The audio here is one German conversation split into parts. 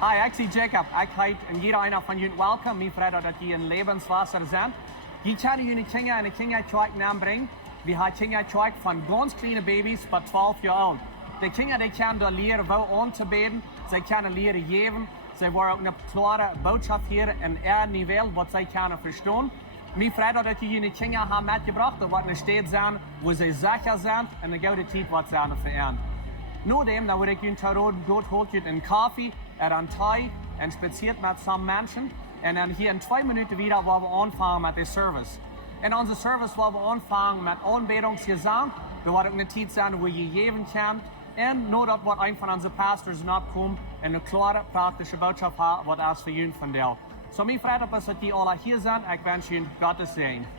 Hi, ik ben Jacob. Ik heet en jeder einer van jullie welkom. Mijn vrienden dat jullie in levenswasser zijn. Je kan jullie kinderen en de kindertjeuk nambrengen. We hebben kindertjeuk van ganz kleine baby's tot 12 jaar oud. De kinderen die kunnen daar leren wel aan te beden. Ze kunnen leren geven. Ze worden ook een klare boodschap hier in er niveau wat zij kunnen verstaan. Mijn vrienden dat jullie kinderen hebben metgebracht. Dat wordt een stad zijn waar ze zeker zijn en de gouden tijd wat ze aan veranderen. Nadem, dan word ik jullie terug goed holt jullie een koffie. Een thee en spaziert met some mensen. En dan hier in 2 minuten wieder, waar we aanvangen met de service. In onze service, waar we aanvangen met aanbedingsgezang, er wordt ook een tijd zijn waar je geven kan. En nadat wordt een van onze pastors opkomt en een klare, praktische boodschap heeft, wat als voor jullie van deel. Zo, mijn vrienden, dat jullie alle hier zijn. Ik wens jullie Gottes zegen.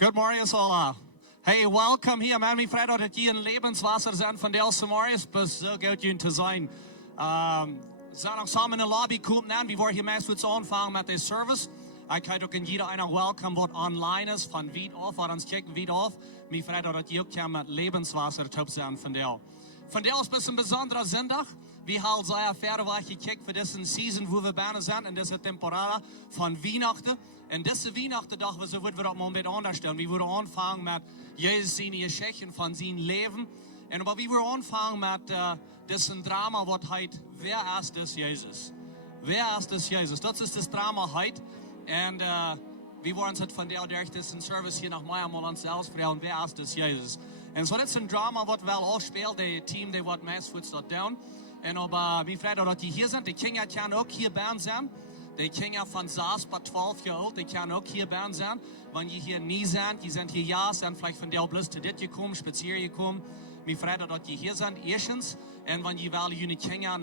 Good morning, alla. Hey, welcome hier, man. Mijn vrienden dat jullie in levenswasser zijn van Del Samarias. Best zo goed jullie te zijn. Zijn nog samen in de lobby komen en we worden hier meestal aanvangen met de service. Ik heet ook in jeder einer welkom wat online is, van wie af, wat ons kijken wie af. Mijn vrienden dat jullie ook kunnen met levenswasser top zijn van Del. Van Del is een bijzondere zondag. We hebben sehr verder wat gekeken voor deze season waar we bijna zijn in deze temporada van Weihnachten. En deze Weihnachtendag willen we dat maar een beetje anders doen. We willen aanvangen met Jezus zijn Geschichten van zijn leven. En we willen aanvangen met deze drama wat heet, wer ist das Jezus? Wer ist das Jezus? Dat is das drama heet. En we worden het van der durch deze service hier nog maar aan onszelf vragen, wer ist das Jezus? En zo dat is een drama wat wel afspeelt, de team die wat meest dat doen. En op mijn vrienden dat die hier zijn, de kinderen kunnen ook hierbij zijn. De kinderen van 6 tot 12 jaar oud, die kunnen ook hierbij zijn. Wanneer je hier niet bent, je bent hier ja, zijn vielleicht van der Blus te dit gekomen, spazieren gekomen. Mijn vrienden dat je hier zijn, eerstens. En wanneer je wel jullie kinderen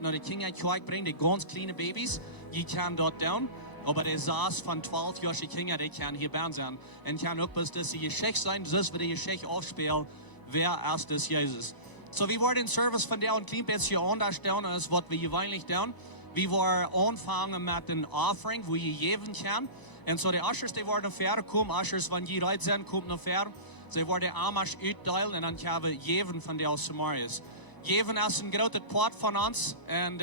naar de kinderkerk brengt, de ganz kleine baby's, je kan dat doen. Maar de 6 van 12 jaar kinderen, die kunnen hierbij zijn. En kan ook best deze Geschichte zijn, dus we de Geschichte afspelen, wer ist das Jezus? So, we worden in service van der een klein beetje anders doen, als wat we gewöhnlich doen. We worden aanvangen met een offering, waar je geven kan. En zo de ushers, die worden verder komen. Ushers, wanneer je eruit zijn, komen naar verder. Ze worden amers uitdelen en dan gaan we geven van de Samariërs. Geven is een grote part van ons. En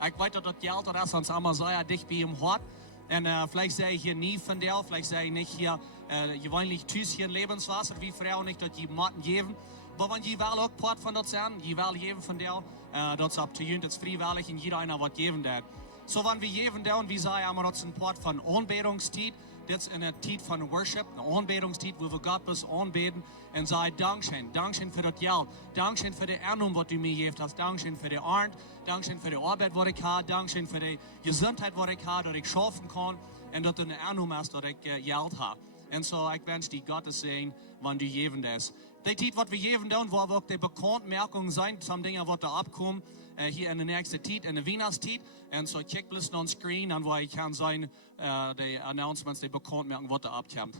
ik weet dat geld dat is ons allemaal zeer dicht bij hem hart. En vielleicht zei je hier niet van der, vielleicht zei je niet hier gewöhnlich thuis hier in levenswasser. Wie vrouwen niet dat je moeten geven. Maar wanneer je wel ook part van dat zijn, je wel geven van der. Dat is op te jullie, dat is vrijwillig en jeder einer wat geven dat. Zo wanneer we geven doen, we zeggen maar dat is een part van aanbedingstijd. Dit is een tijd van worship, een aanbedingstijd waar we God best aanbeden. En zeggen dankzij, dankzij voor dat geld, dankzij voor de aannoem wat u mij geeft hast, dankzij voor de arend, dankzij voor de arbeid wat ik heb, dankzij voor de gezondheid wat ik heb, dat ik schaffen kan. En dat er een aannoem is dat ik geld heb. En zo, ik wens die God te zijn, wanneer u geven is. De tijd wat we geven doen, waar we ook de bekendmerkungen zijn, some dingen wat er opkomen. hier in der nächsten Zeit, in der Weihnachtszeit. Und so check bloß on screen, und wo ich kann sein, die Announcements, die bekannt machen, was da abkommt.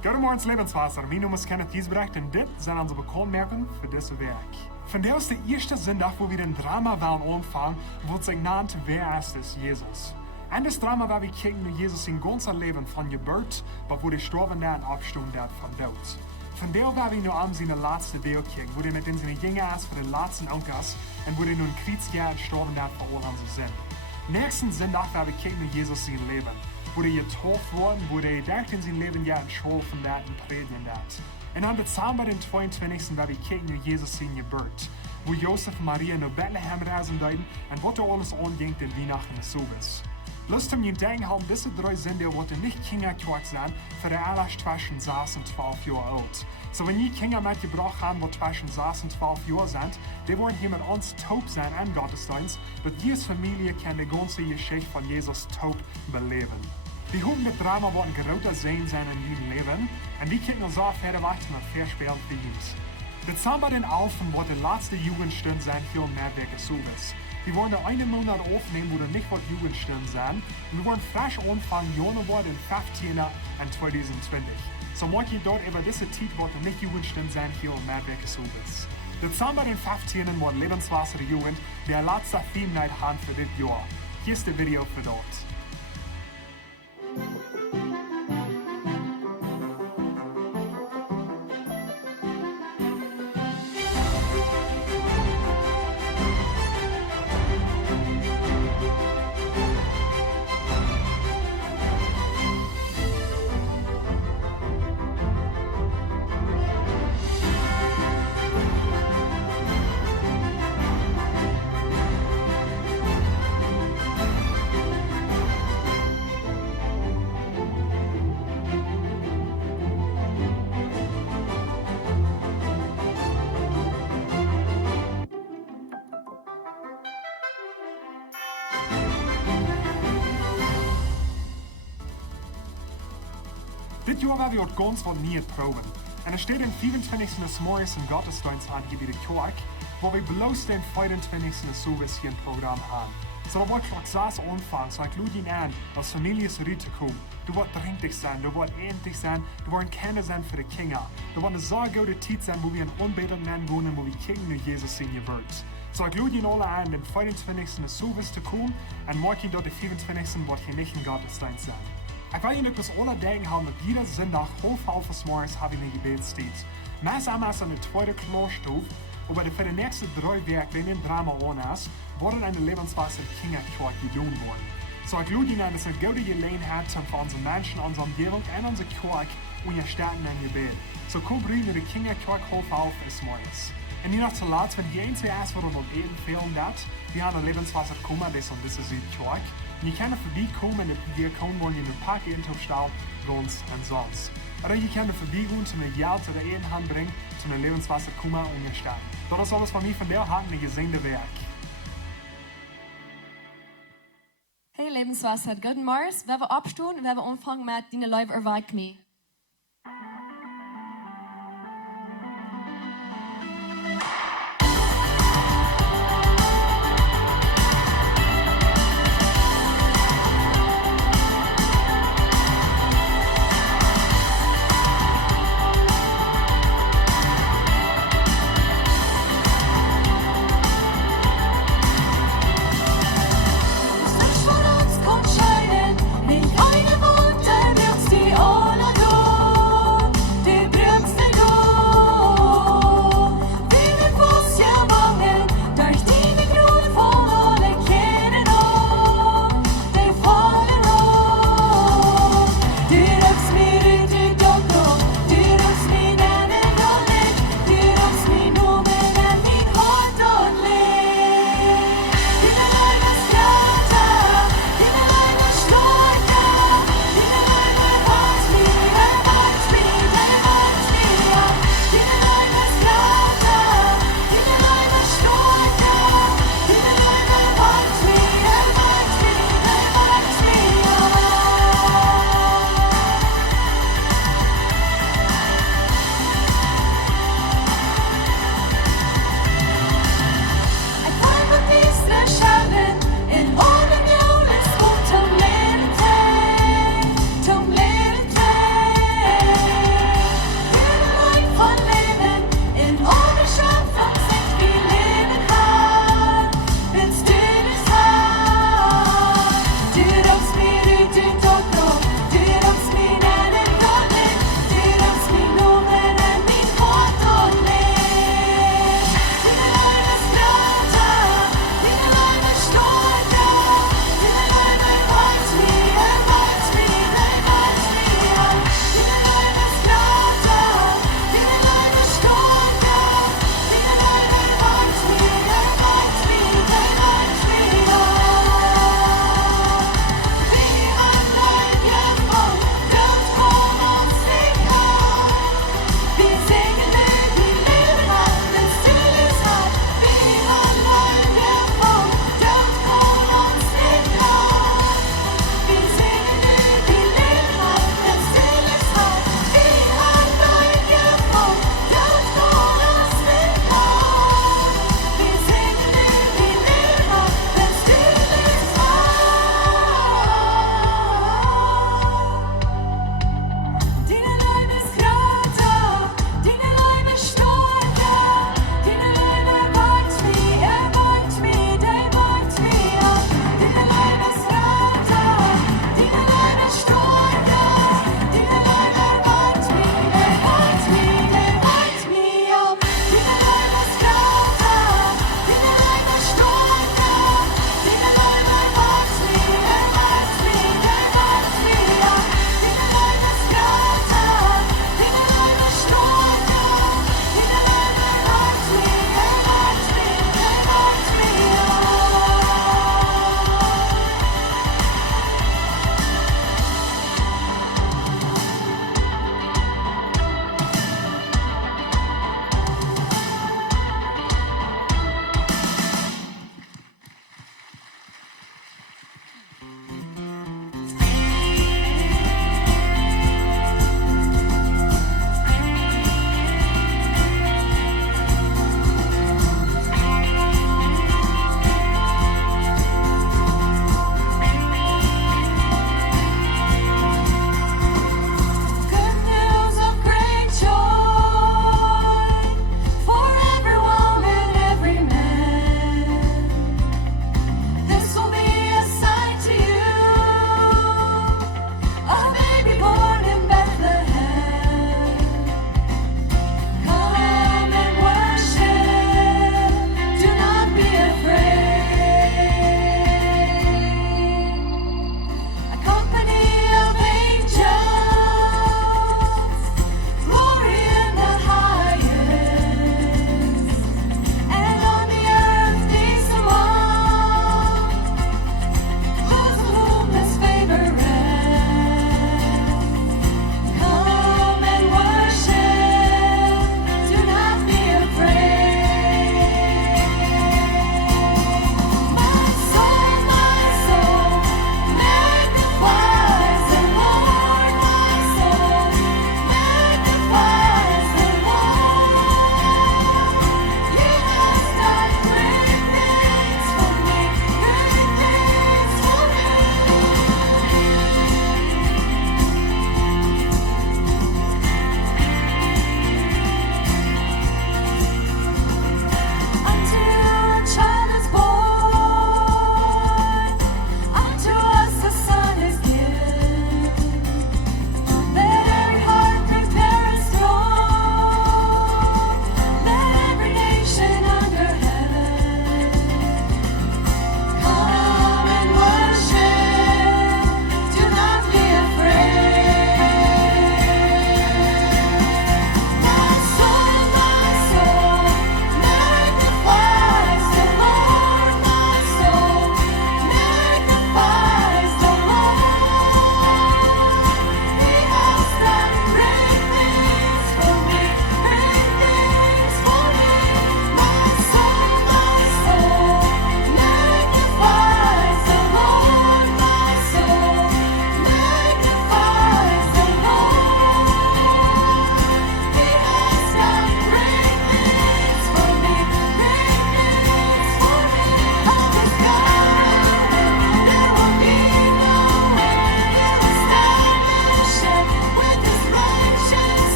Goedemorgen Lebenswasser, mijn naam is Kenneth Giesbrecht en dit zijn onze bekendmerken voor deze week. Vandaag is de eerste zondag wo wir den Drama willen aanvangen, wordt zich genannt Wer ist es Jesus? En das Drama waar we kijken naar Jesus zijn ganze Leben van geboorte, maar wo de sterven en opstaan van dood. Vandaag waar we nu aan zijn laatste deel kijken, wo hij met in zijn Jünger is voor de laatste Ankers en wo hij nu een Kriegsjahr gestorben voor al onze zin. Nächsten Sonntag waar we kijken naar Jesus zijn Leben. Wo er getauft worden, wo er gedacht in sein Leben ja in Schule von dat und predigen dat. Und am Dezember den 22. war wir kicken über Jesus sein Geburt, wo Josef und Maria in Bethlehem reisen deuten und was da alles anging den Weihnachten des Soges. Lust um denken haben, diese 3 Sünder wollten nicht Kinderquark sein, für die alle zwischen 6 und 12 Jahre alt. So wenn die Kinder mitgebracht haben, die zwischen 6 und 12 Jahre sind, die wollen hier mit uns taub sein am Gottesdienst, dass jede Familie kann die ganze Geschichte von Jesus taub beleben. Die haben das Drama wat een groter zijn zijn in hun leven en die kijken ons af verder wachten met verspelen für uns. Dezember den 11. wordt de laatste Jugendstunde zijn hier in Nürnberg Service. Wir wollen da einen Monat aufnehmen, wo da nicht was Jugendstunden sind. Und wir wollen frisch anfangen, Januar den 15. und 2020. So mag ich dort über diese Zeit, wo da nicht Jugendstunden sind, hier in Nürnberg Service. Dezember den 15. wird Lebenswasser Jugend der letzte Theme Night haben für das Jahr. Hier ist das Video für dort. Dit jaar hebben we het ganz wat niet proben. En er steht den 25. des Morgens in Gottesdienst an hier bei der Kirche, wo wir bloß den 25. des Service hier im Programm haben. So da wird gleich das anfangen, so ich lade ihn an, als Familie zu kommen. Du wirst trinkig sein, du wirst endlich sein, du wirst Kinder sein für die Kinder. Du wirst eine sehr gute Zeit sein, wo wir in Anbetung nennen wollen, wo wir kicken nur Jesus in ihr Wort. So ich lade ihn alle an, den 25. des Service zu kommen und morgen dort den 25. wird hier nicht in Gottesdienst sein. Ich will Ihnen etwas alle denken haben, dass jeder Sonntag halb des Morgens habe ich eine Gebetsdienst. Meist einmal ist an der zweiten Klarstufe, aber für die nächsten 3 Wochen, wenn ein Drama an ist, werden eine Lebensweise Kinderkirche getan worden. So ich lade Ihnen an, das ist eine gute Gelegenheit für unsere Menschen, unsere Umgebung und unsere Kirche unterstützen in Gebet. So komm bringen wir die Kinderkirche halb des Morgens. Und nicht noch zu laut, wenn die einzige ist, wo du eben fehlen darfst, wir haben eine Lebensweise gekommen, das und das ist die Kirche. Und je kan er voorbij komen en je kan gewoon in een pakje in staan, rond en sonst. Oder je kan er voorbij gaan, zum Geld oder Ehenhand bringen, zum Lebenswasser kommen und je staan. Das ist alles von mir von der Hand, ein gesegnete Werk. Hey Lebenswasser, guten Morgen. Wir werden abstehen und wir werden anfangen mit «Deine Leib erweigt mich». Eine Worte wird die ohne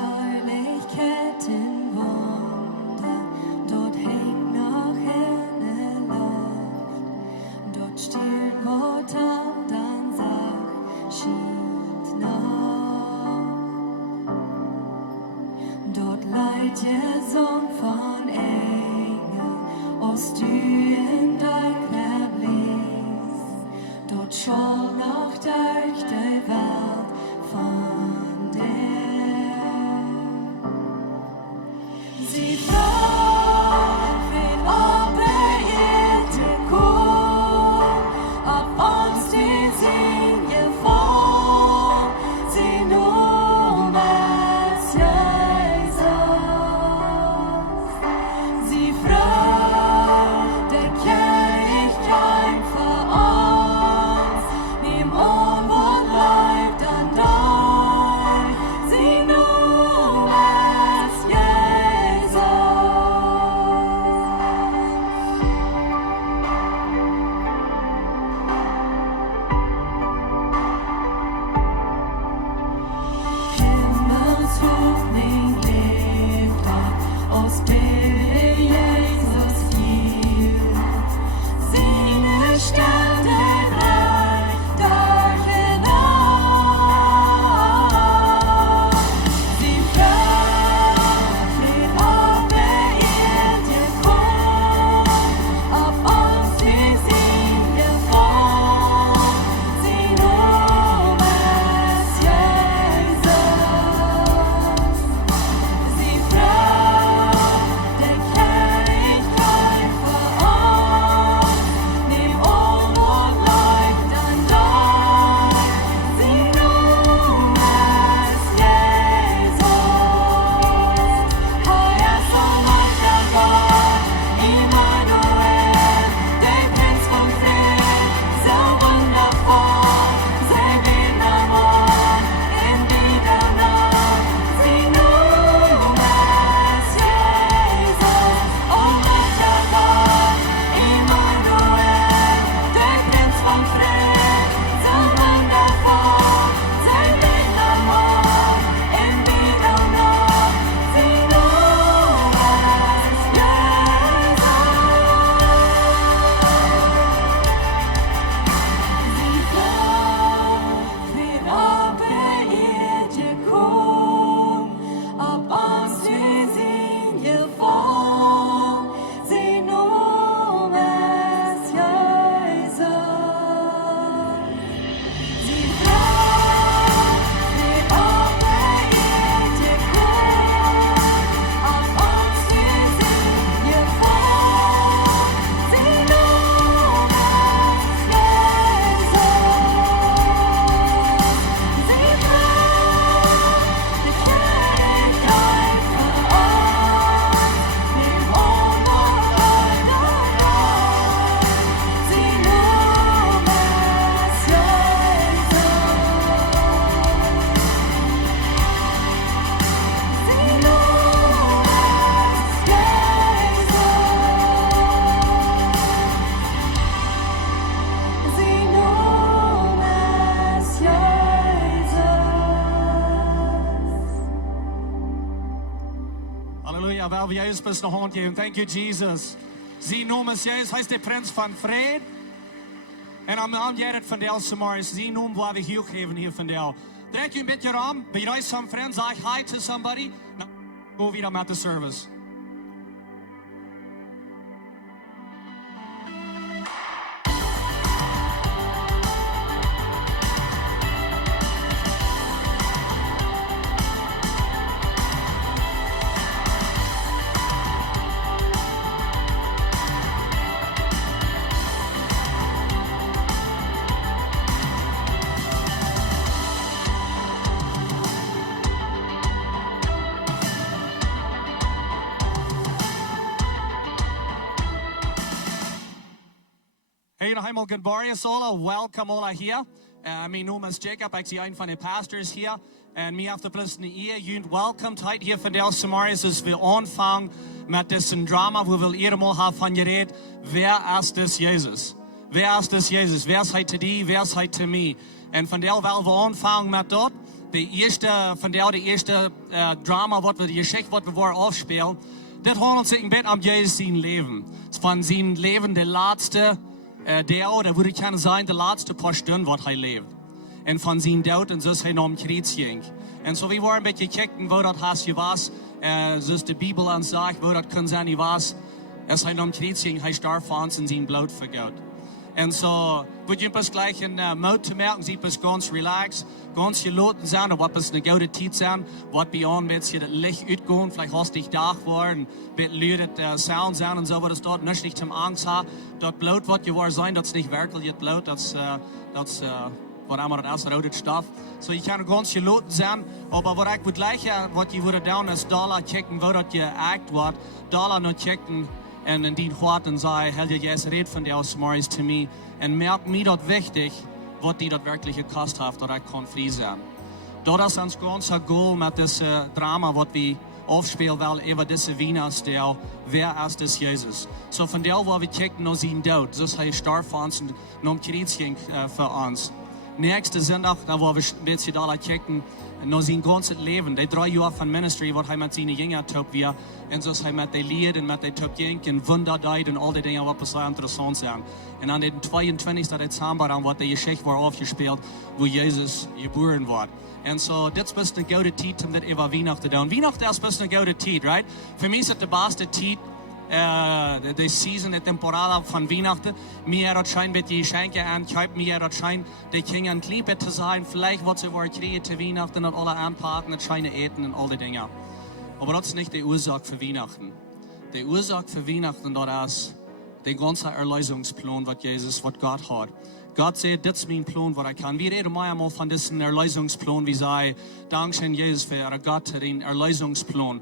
Herrlichkeit in Wunder, dort hängt noch in der Luft, dort still, wo Tag dann sagt, schient noch. Dort leiht ihr Song von Engel, aus Düren deiner Blies, dort schall noch durch die Welt von dir. Sie fragt, wen beirrte kommt, ob uns die Singe vor, sie nun es Jesus. Sie fragt, der Kirchkeit für uns, nimm wo bleibt dann da, sie nun es Jesus. Himmelshoch mein Licht ab, aus der Jesus hielt. Seine Städte reich dahin auf. Sie fragt, wen beirrt ihr kommt, ob uns die Singe vor, sie nun es Jesus. Sie fragt, der Kirchkeit für uns, nimm wo bleibt dann da, sie nun es Jesus. Heuer soll euch der Gott, Immanuel, der Prinz von Frieden, so wundervoll, sein Leben am Ort, in dieser Nacht, sie nun es Jesus. Und euch der Gott, Immanuel, der Prinz von Frieden, so wundervoll, sein Leben am Ort, in dieser Nacht, sie nun es Jesus. Sie fragt, wen beirrt ihr kommt, ob uns die Singe vor, sie nun es Jesus. Sie fragt, wen beirrt ihr kommt, ob uns die Singe vor, sie nun es Jesus. Sie fragt, der Kirchkeit für uns, nimm wo bleibt dann da, sie nun es Jesus. Sie nun es Jesus. Sie nun es Jesus. Halleluja, wel vi Jesus bist nog hond Thank you, Jesus. Sie noemen Jesus, hij is de prins van vrede. En am naam jij het van deel Samaris, sie noemen waar we heel geven hier van deel. Draait je een beetje aan, bij jou some friends, zeg hi to somebody. Nou, go weer met de service. Hey, nog eenmaal good morning, Sola. Welcome all here. Mijn naam is Jacob, ik zie een van de pastors hier. En mij heeft de plezier hier. Jullie welkom tijd hier van Del Samaris. Dus we aanvangen met dit drama. We willen eenmaal hebben van gereed. Wer is dit Jezus? Wer is dit Jezus? Wer is hij te die? Wer is hij te mij? En van Del willen we aanvangen met dat. Von der erste Drama, was wir die Geschichte, was wir aufspielen, das handelt sich ein bisschen um Jesus sein Leben. Von seinem Leben der letzte, oder würde ich gerne sagen, der letzte paar Stunden, was er lebt. Und von seinem Tod und so ist er noch im Kreuz ging. Und so wir waren ein bisschen kicken, wo das hast du was, so ist die Bibel an sagt, wo das kann sein, was, er noch im Kreuz ging, er starb für uns in seinem Blut vergaut. Und so, wird ihr bis gleich in Mut zu merken, sie bis ganz relaxed, ganz gelassen sein, aber bis eine gute Zeit sein, was bei uns jetzt hier das Licht ausgehen, vielleicht hast du dich da geworden, wird lüdet Sound sein und so, aber das dort nicht zum Angst haben, dort Blut wird geworden sein, das ist nicht wirklich Blut, das was einmal das rote Stoff. So, ich kann ganz gelassen sein, aber was ich gleich, was ich würde down ist, Dollar checken, wo das geackt wird, Dollar noch checken, en in die Hort und sei, Herr Jesus, red von dir aus Morris zu mir und merkt mir dort wichtig, was die dort wirklich gekostet hat, dass ich kann frei sein. Das ist uns ganz Goal mit diesem Drama, was wir aufspielen, weil über diese Weihnachtstag, wer ist das Jesus? So von der, wo wir kicken, noch sein Tod, so ist er starb für uns und noch ein Kreuz ging für uns. Nächste Sonntag, da wo wir ein bisschen da kicken, noch sein ganzes Leben, die 3 Jahre von Ministry, was er mit seinen Jüngern tut, wir, und so ist er mit den Lied und mit den Top-Jink und Wunder und all die Dinge, was sehr interessant sind. Und an den 22. Dezember, dann wird die Geschichte aufgespielt, wo Jesus geboren wird. Und so, das ist eine gute Zeit, um das über Weihnachten zu tun. Weihnachten ist eine gute Zeit, right? Für mich ist das die beste Zeit, die Season, die Temporada von Weihnachten. Mir hat scheint mit die Geschenke ankaufen, mir hat scheint die Kinder ein Klippe zu sein, vielleicht was sie wollen kriegen zu Weihnachten und alle anpacken und scheine eten und all die Dinge. Aber das ist nicht die Ursache für Weihnachten. Die Ursache für Weihnachten das ist der ganze Erlösungsplan, was Jesus, was Gott hat. Gott sagt, das ist mein Plan, was ich kann. Wir reden mal von diesem Erlösungsplan, wie sei, Dankeschön Jesus für Gott, den Erlösungsplan.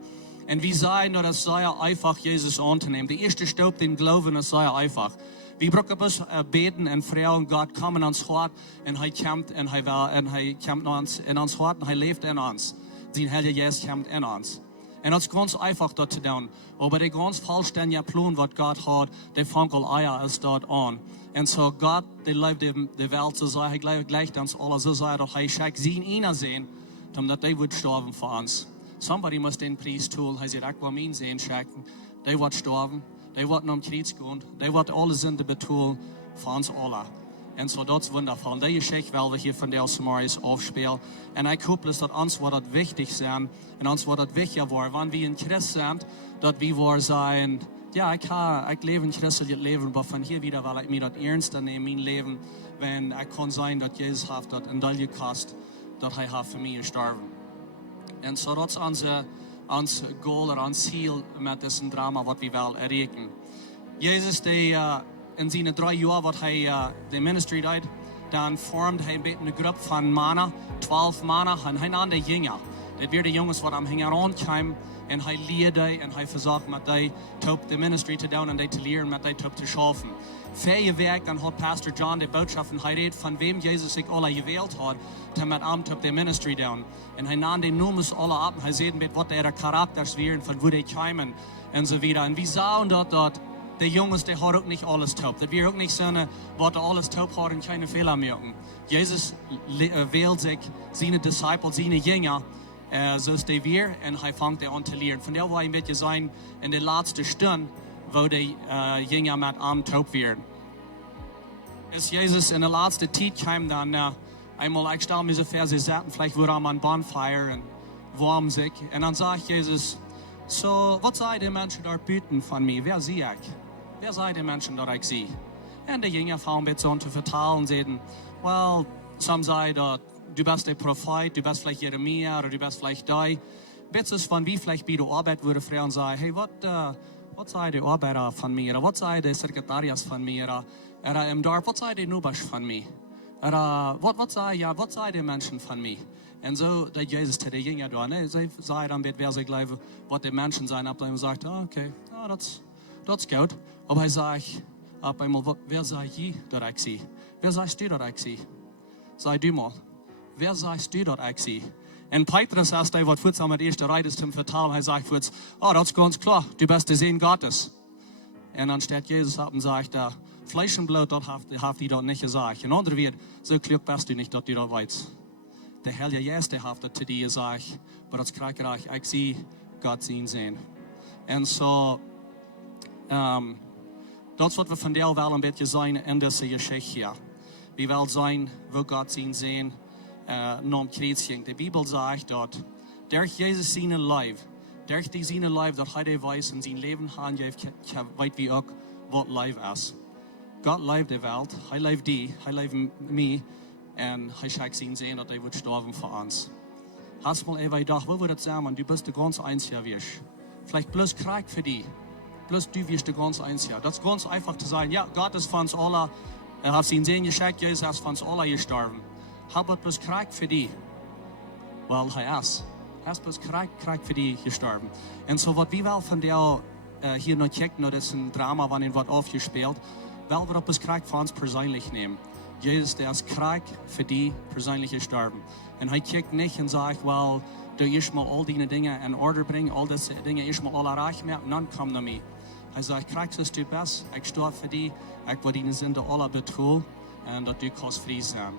Und wir sagen, dass es sei einfach, Jesus anzunehmen. Der erste Stopp, den Glauben, es sei einfach. Wir brauchen bloß beten und Frauen, Gott kommen ans Hort und er kämpft und er kämpft in uns Hort und er lebt in uns. Sein Heilige Geist kämpft in uns. Und das ist ganz einfach dort zu tun. Aber der ganz vollständige Plan, was Gott hat, der fängt all ist dort an. Und so Gott, der lebt die Welt so sei, er gleicht uns alle so sei, dass er schickt sie ihn sehen, damit er wird sterben für uns. Somebody must den Preis tun. Er sagt, ich will ihn sehen, schicken. Der wird sterben. Der wird noch im Kreuz gehen. Der wird alle Sünde betun für uns alle. Und so, das ist wundervoll. Und die Geschichte, weil wir hier von der Samaris aufspielen. Und ich hoffe, dass uns wird das wichtig sein. Und uns wird das wichtig war, wenn wir in Christ sind, dass wir sein, ja, ich lebe in christliches Leben, aber von hier wieder, weil ich mir das ernster nehme, mein Leben, wenn ich kann sein, dass Jesus hat das in Dalje gekostet, dass er hat für mich gestorben. Und so, das ist unser Goal oder unser Ziel mit diesem Drama, was wir erreichen. Jesus, der in seinen 3 Jahren, was er die Ministry hat, dann formt er eine Gruppe von Männer, 12 Männer, und er nannte Jünger. Das werden die Jungs, die am Hängeran kamen, und er lehrt und er versucht, mit denen die Ministry zu tun und die zu lehren, mit denen zu schaffen. Für Werk, dann hat Pastor John die Botschaft und er redet, von wem Jesus sich alle gewählt hat, damit er die Ministry tun. Und er nahm den Namen alle ab und er sieht, was ihre Charakter wären, von wo die kamen und so weiter. Und wir sahen dort, die Jungs, die haben auch nicht alles taub. Das wir auch nicht seine, was alles taub haben und keine Fehler merken. Jesus wählt sich seine Disciples, seine Jünger, so ist der wir, und er fängt an zu lehren. Von der war ein bisschen sein in der letzten Stunde, wo die Jünger mit ihm taub werden. Als Jesus in der letzten Zeit kam, dann einmal, ich stelle mir so vor, sie saßen vielleicht wo am an Bonfire und warm sich. Und dann sagt Jesus, so, was sei die Menschen dort bieten von mir? Wer sehe ich? Wer sei die Menschen dort ich sehe? Und die Jünger fangen mit so zu verteilen und sagen, well, some say dort, du bist der Prophet, du bist vielleicht Jeremia oder du bist vielleicht da. Bitte von wie vielleicht bei der Arbeit würde Frauen sagen, hey, was sei die Arbeiter von mir? Oder was sei der Sekretariat von mir? Oder im Dorf, was sei der Nubasch von mir? Oder was sei die Menschen von mir? Und so, der Jesus zu den Jüngern da, ne? Sie sagen dann, wer sie glauben, was die Menschen sein, ab einmal sagt, okay, ja, das ist gut. Aber er sagt, ab einmal, wer sei ich, dass ich sie? Wer sagst du, dass ich sie? Sei du mal. Wer sagst du, dass ich sie? Und Petrus, als der was kurz am ersten Reihe zum Vertalen, er sagt kurz, das ist ganz klar, du bist der Sohn Gottes. Und dann steht Jesus ab und sagt, Fleisch und Blut, das habt ihr dort nicht gesagt. In anderen Worten, so klug bist du nicht, dass du das weißt. de hele juiste hafte te die zeg, maar als krijg ik zie God zien zijn. En zo, dat is wat we vandaag wel een beetje zijn in deze geschichte hier. We willen zijn, wo God zien zijn, nom krijgen. De Bijbel zegt dat, durch Jezus zijn leven, durch die zijn leven, dat hij de wijs in zijn leven aangeeft, weet wie ook wat leven is. God leeft de wereld, hij leeft die, hij leeft mij, en hij schijnt zien zijn dat hij wordt sterven voor ons. Hast mal even gedacht, wo wird das sein, du bist der ganz Einzige wirst. Vielleicht bloß Krieg für die. Bloß du wirst der ganz Einzige. Das ist ganz einfach zu sagen, ja, Gott ist von uns alle, hat sein Sehen geschenkt, Jesus ist von uns alle gestorben. Aber bloß Krieg für die. Weil er ist. Er ist bloß Krieg für die gestorben. Und so, was wir wel von der hier noch checken, das ist ein Drama, wann ihn wird aufgespielt, weil wir das Krieg für uns persönlich nehmen. Jesus, der ist Krieg für die persönlich gestorben. Und er kijkt nicht und sagt, well, du eerst mal all die Dinge in Order bringen, all diese Dinge eerst mal alle erreichen mehr, und dann komm zu mir. Er sagt, kriegst du best, ich stehe für die, ich will deine Sünde alle betonen, und dass du kannst frei sein.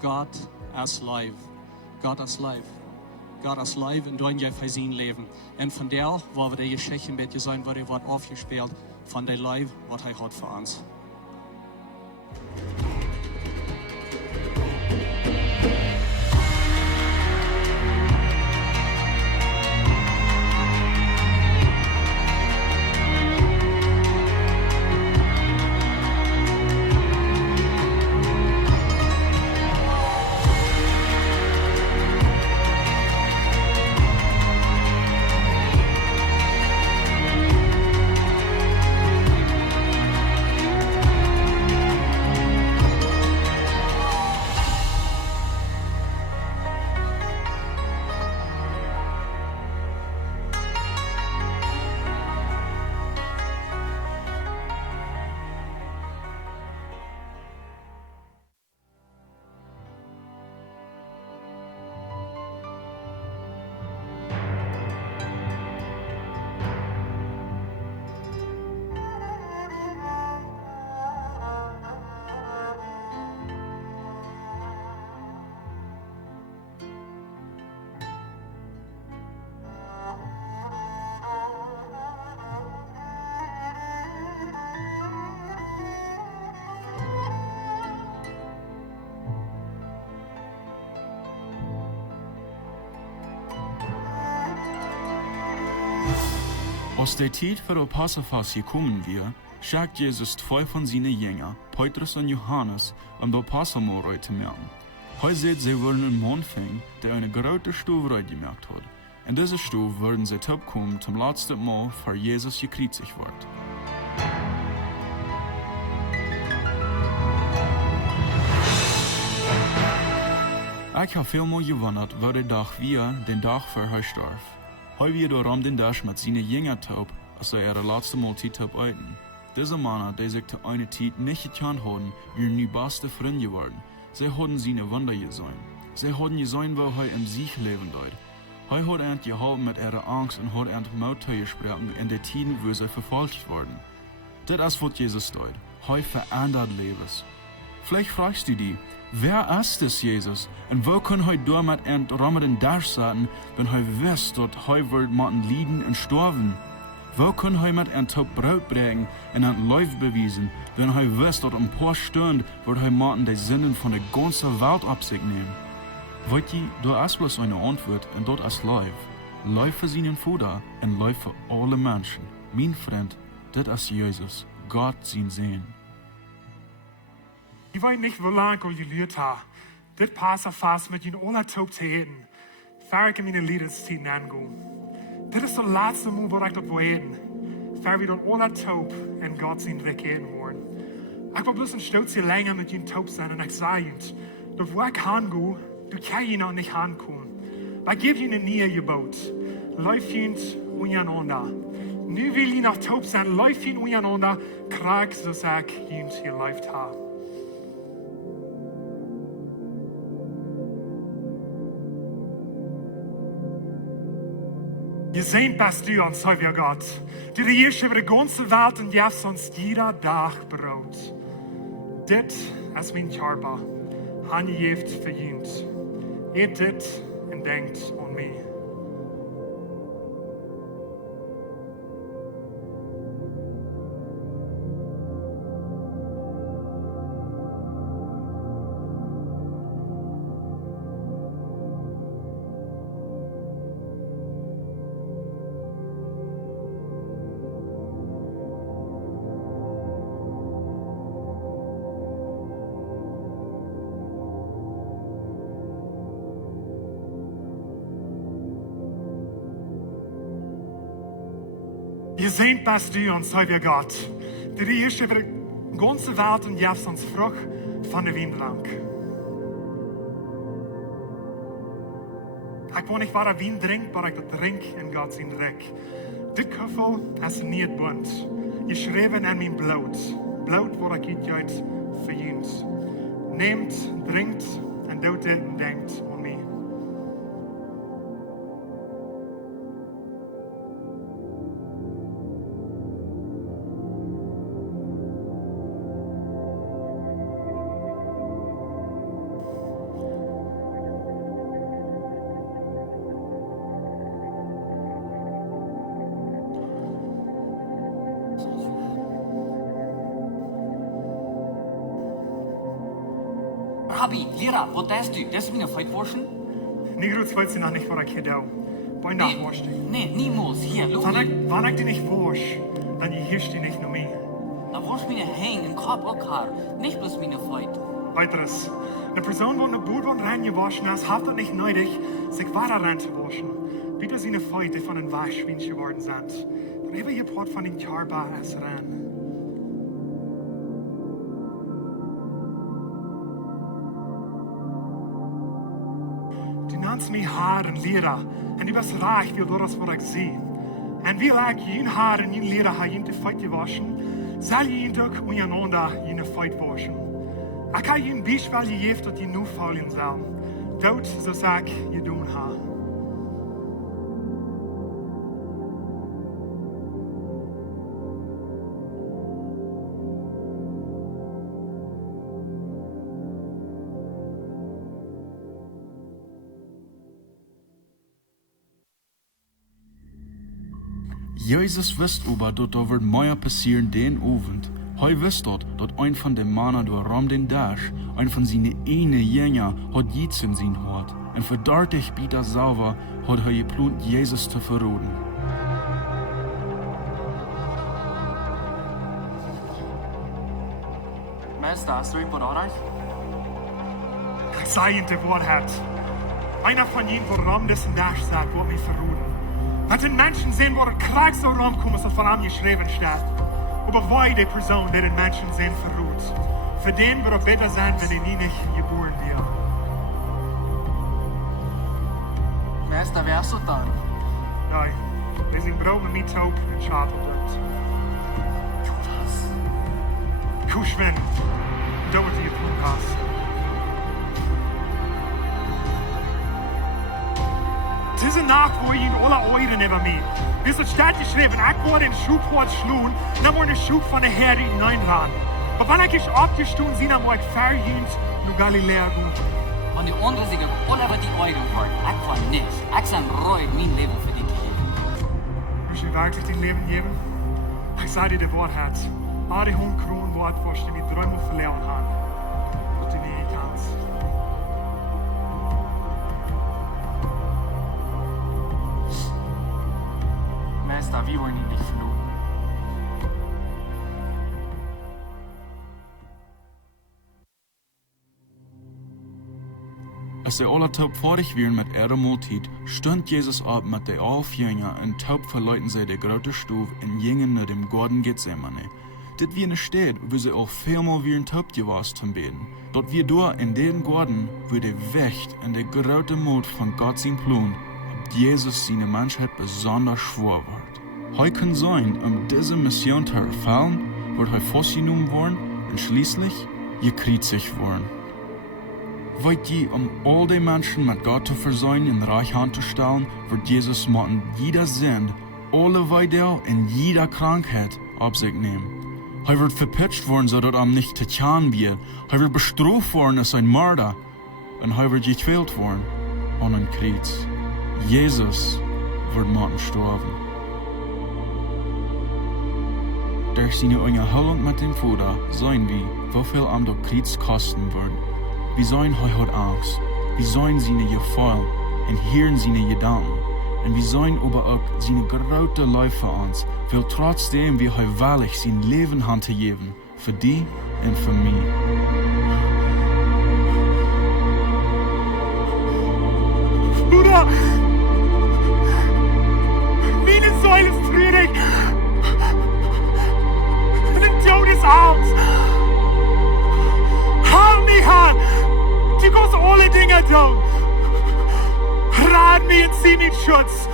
Gott ist live. Gott ist live. Gott ist live und du hast für sein Leben. Und von der, wo wir die Geschichte ein bisschen sein, wo er wird aufgespielt, von der Live, was er hat für uns. Aus der Zeit für das Passafest gekommen wir, schickt Jesus zwei von seinen Jüngern, Petrus und Johannes, das Passamohl zu machen. Heute seht sie würden einen Mann finden, der eine große Stufe gemacht hat. In dieser Stufe würden sie kommen zum letzten Mal, für Jesus gekreuzigt wird. Ich habe vielmal gewundert, wo der Tag wir den Tag für er starb. Heute wir darum den Tag mit seinen Jüngern taub, als er ihre letzte Mahlzeit taub eiten. Diese Männer, die sich zu einer Zeit nicht getan haben, sind nu beste Freunde geworden. Sie haben seine Wunder gesehen. Sie haben gesehen, wo er im Sieg leben wird. Er hat ihnen geholfen mit ihrer Angst und hat ihnen Mut gesprochen in der Zeit, wo sie verfolgt wurden. Das ist, was Jesus tut. Er verändert Lebens. Vielleicht fragst du dich, wer ist das Jesus? Und wo kann er damit in Ramadan durchsetzen, wenn er weiß, dass er wird mit Leiden und sterben? Wo kann er mit ein Top Brot bringen und ein Läuf beweisen, wenn er weiß, dass ein paar Stunden wird er mit die Sünden von der ganzen Welt auf sich nehmen? Wollt ihr, da ist bloß eine Antwort und dort ist Läuf. Läuf für seinen Vater und Läuf für alle Menschen. Mein Freund, das ist Jesus, Gott sein Sehen. Ich weiß nicht, wie lange ich gelehrt habe. Das Passafest mit ihnen alle taub zu eten. Fahre ich in meine Liederzeiten angehen. Das ist das letzte Mal, wo ich das eten. Fahre wir dann alle taub und Gott sein Weg eten wollen. Ich will bloß ein Stolz hier länger mit ihnen taub sein und ich sage ihnen, dass wo ich hingehe, du kannst ihnen auch nicht hinkommen. Ich gebe ihnen nie Gebot. Läuft ihnen untereinander. Nu will ich noch taub sein, läuft ihnen untereinander, krieg, so sag ich ihnen, hier läuft ha. Gesehen bist du uns, Herr Gott. Du regierst über die ganze Welt und gibst uns jeder Tag Brot. Das ist mein Körper, angegeben für uns. Eet dit en denkt aan mij. Je seid best du ons, zei wir Gott. Der ist über die ganze Welt und jetzt uns Frucht von der Windrank. Ich will nicht wahre Wien trinken, aber ich trink in Gott sein Reck. Dit Kaffee ist nicht bunt. Geschrieben an mein Blut. Blut, wo ich heute verjünt. Nehmt, trinkt und doet dit und denkt an mich. Rabbi, Lehrer, wat is du? Das ist meine Feitwurschen? Nigruz weiß sie noch nicht, was ich hier tue. Bei Nachwurst. Nee, niemals. Hier, look. Wann ich die nicht wursch, dann gehirst die nicht nur mir. Dan wasch meine Hänge im Kopf auch haar. Nicht bloß meine Feit. Weiteres. Eine Person, die eine Bude und rein gewaschen hat, hat das nicht nötig, sich weiter reinzuwaschen. Wie das seine Feute von den Waschwein geworden sind. Dann habe ich Port von den Karba als rein. Du nennst mich Haar und Lehrer, und du bist reich, wie du das, was ich sehe. Und wie lag jeden Haar und jeden Lehrer hat jeden Feit gewaschen, soll jeden Tag untereinander jeden Feit waschen. Ich kann jeden Beispiel gegeben, dass die nur faulen sollen. Doot, so sag, je doen ha. Jesus wist aber, dat er wird mehr passieren den Abend. Hij wist dat ein von den Männern door ram den Dash, ein von seinen ene Jünger, hat Jitzen sein hat. Und für dartig Peter selber hat er geplant, Jesus zu verraten. Meister, hast du jemand erreicht? Ich sage Ihnen die Wahrheit. Einer von Ihnen, wo ram des Dash sagt, wird mich verraten. Wenn den Menschen sehen, wo der Krieg so rumkommt, ist das von ihm geschrieben steht. Aber why die Person, die den Menschen sehen, verruht? Für den wird es besser sein, wenn er nie nicht geboren wird. Meister, wer ist das dann? Nein, wir sind Brot mit taub und Schaden dort. Judas. Kuschwen, dort die tun hast. Diese Nacht, wo ich in alle Euren über mich. Wie es steht geschrieben, ich wurde den Schubport schlug, dann wurde der Schub von der Herde hineinran. Aber wenn ich abgestoßen bin, dann war ich verjühnt, nur Galiläa gut. Und die anderen sind alle über die Augen geworden. Ich war nichts. Ich bin reut, mein Leben für dich zu geben. Willst du wirklich dein Leben geben? Ich sage dir die Wahrheit. Alle Hundkronen Wort, was du mit Träumen verloren hast, was du nie kannst. Meister, wir wollen ihn nicht verloren. Als sie alle taub fertig waren mit ihrer Mahlzeit, stund Jesus ab mit den 11 Jüngern und taub verleuten sie die große Stube und gingen nach dem Garten Gethsemane. Das wie eine Stadt, wo sie auch vielmal wie ein taub gewesen zum Beten. Dort wir dort in den Garten, wo der Wächt und der große Mut von Gott sein Plan, ob Jesus seine Menschheit besonders schwor wird. Heute kann sein, diese Mission zu erfüllen, wird er festgenommen worden und schließlich gekreuzigt worden. Weit je, all die Menschen mit Gott zu versöhnen und Reich anzustellen, wird Jesus machen jeder Sinn, alle Weidel und jeder Krankheit auf sich nehmen. Er wird verpitcht worden, sodass er nicht getan wird. Er wird bestraft worden als ein Mörder. Und er wird gequält worden. an een Kreuz. Jesus wird moeten sterben. Durch seine Unterhaltung mit dem Vater sehen wir, wieviel am der Kreuz kosten wird. Wir sehen heute Angst, wir sehen seine Gefühle und hören seine Gedanken. Und wir sehen aber auch seine große Liebe für uns, weil trotzdem wir heute wahrlich sein Leben handhaben, für die und für mich. Bruder! Meine Säule ist trürig! Den Todesarms! Halt mich an! Du kannst alle Dinge tun! Rat mich und zieh mich Schutz!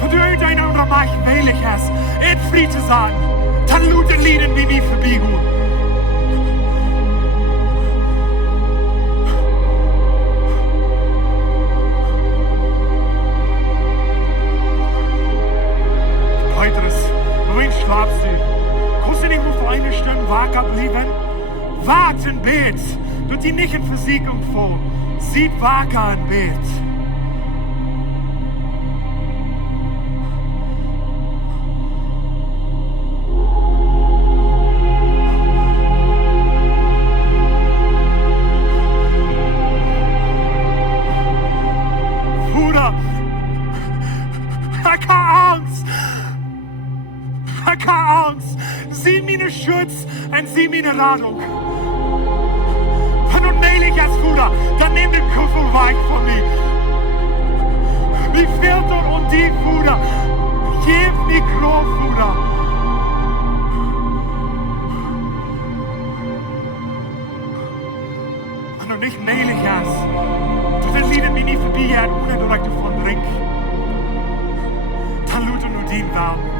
Wenn du irgendeiner unter Macht wählig hast, in Frieden zu sagen, dann luten Lieden wie nie verbiegen. Schlafst du? Kannst du nicht nur für eine Stunde wacker bleiben? Warten, bet! Wird die nicht in Versiegung vor. Sieht wacker und bet. Bruder! Ich hab Angst! Keine Angst. Sieh meine Schutz und sieh meine Ladung. Wenn du neilig hast, Bruder, dann nimm den Koffer weg von mir. Wie fehlt dort und die, Bruder? Gib mir Klo, Bruder. Wenn du nicht neilig hast, du wirst wieder mich nicht vorbei, ohne dass ich davon trink. Dann lute nur den Namen.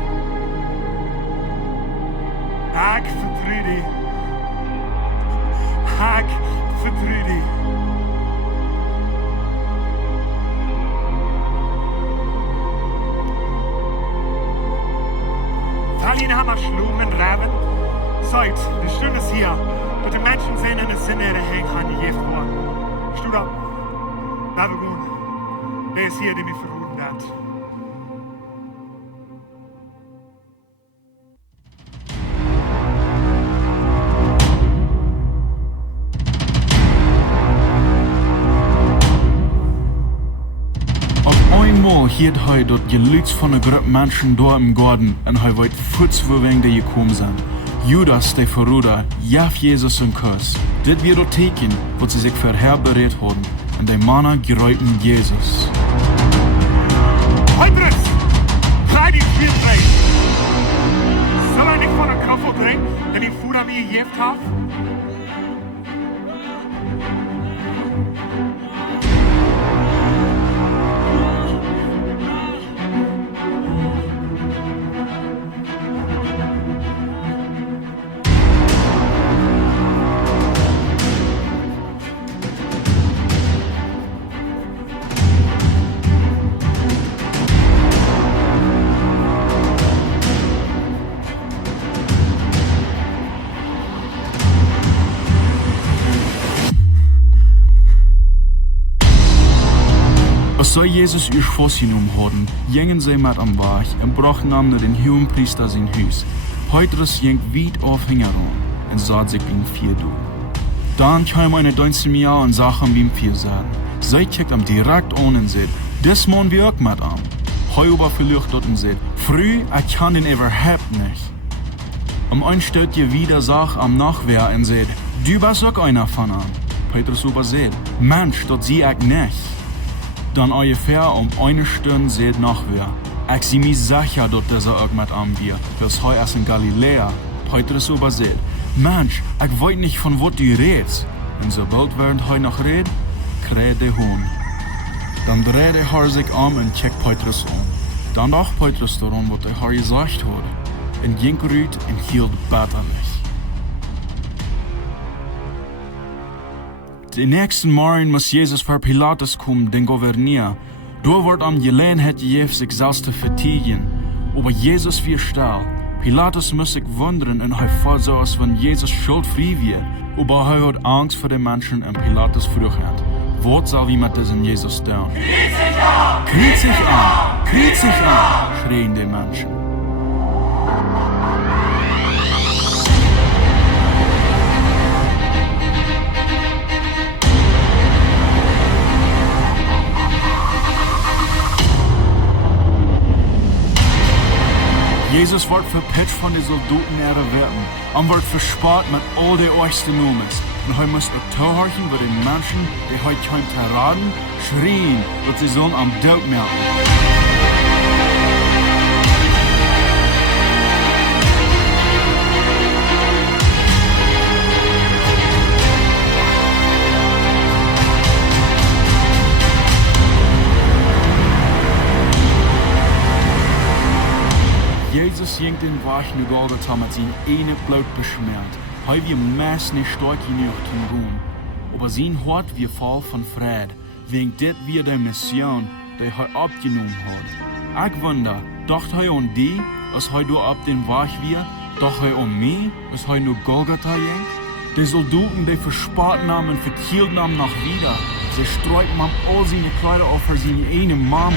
Ik vertrouw die. Ik vertrouw die. Weil ihn haben schlumen Raben. Seid, die Stunde ist hier. Dat de Menschen sehen in de Sinne ihre Hänge an die Jeff worden. Stut ab. Na, wir gehen. Der ist hier, der mich verruhen hat. Hiert hij dat geluid van een groep mensen door im Garten en hij weet voets voor wegen die gekomen zijn. Judas, der Verruder, gaf Jesus een kus. Dit weer dat teken wat sie sich vorher bereit hadden. En die Männer greifen Jesus. Petrus! Drei die Spielzeit! Soll nicht von der Koffer trinken, den die Fuder mir gegeben hat? Als Jesus ihr Schoss hinumhoden, gingen sie mit am Weg und brachten ihm nach den hohen Priester sein Haus. Petrus ging weit auf hingerum und sah sich in vier du. Dann kam eine Deutsche mir und sah ihm beim vier sagen. Sie kickt ihm direkt an und sagt, das machen wir auch mit ihm. Heu aber verleucht dort und sagt, früh, ich kann den überhaupt nicht. Am einen stellt ihr wieder Sach am Nachwehr und sagt, du bist auch einer von ihm. Petrus aber sagt, Mensch, das sieh ich nicht. Dann ungefähr eine Stunde seht nachwer. Ich sie mir sicher, dass dieser auch mit am wir. Das heu erst in Galiläa. Petrus aber seht, Mensch, ich weiß nicht, von wo du redest. Und sobald während heu noch redet, kräht der Huhn. Dann dreht der Herr sich und checkt Petrus an. Dann dacht Petrus daran, was der Herr gesagt hat. Und ging rüt und hielt bitterlich. Den nächsten Morgen muss Jesus vor Pilatus kommen, den Gouverneur. Da wird am Gelegenheit gegeben, sich selbst zu verteidigen. Aber Jesus wird still. Pilatus muss sich wundern und er fährt so, als wenn Jesus schuldfrei wird. Aber er hat Angst vor den Menschen und Pilatus fragt, was soll wie mit diesem Jesus tun? Krieg sich an! Krieg sich an! Schreien die Menschen. Jesus wird verpetzt von den Soldaten ihrer Wetten und wird verspart mit all den ersten Moments. Und er muss auch zuhören, wo die Menschen, die heute kommen zu raten, schreien, dass sie sollen am Doot melden. Jesus ging den Weg nach Golgatha mit seinem einen Blut beschmiert. Er wir meist nicht stark genug zum gehen. Aber sein Hort wir voll von Frieden, wegen das wir die Mission, die er abgenommen hat. Ich wundere, dachte er an die, als er da ab den Weg wir, dachte er an mich, als er nach Golgatha ging? Die Soldaten, die verspart nahmen und verkehlt nahmen nach wieder, sie streuten man all seine Kleider auf für seine eine Mama.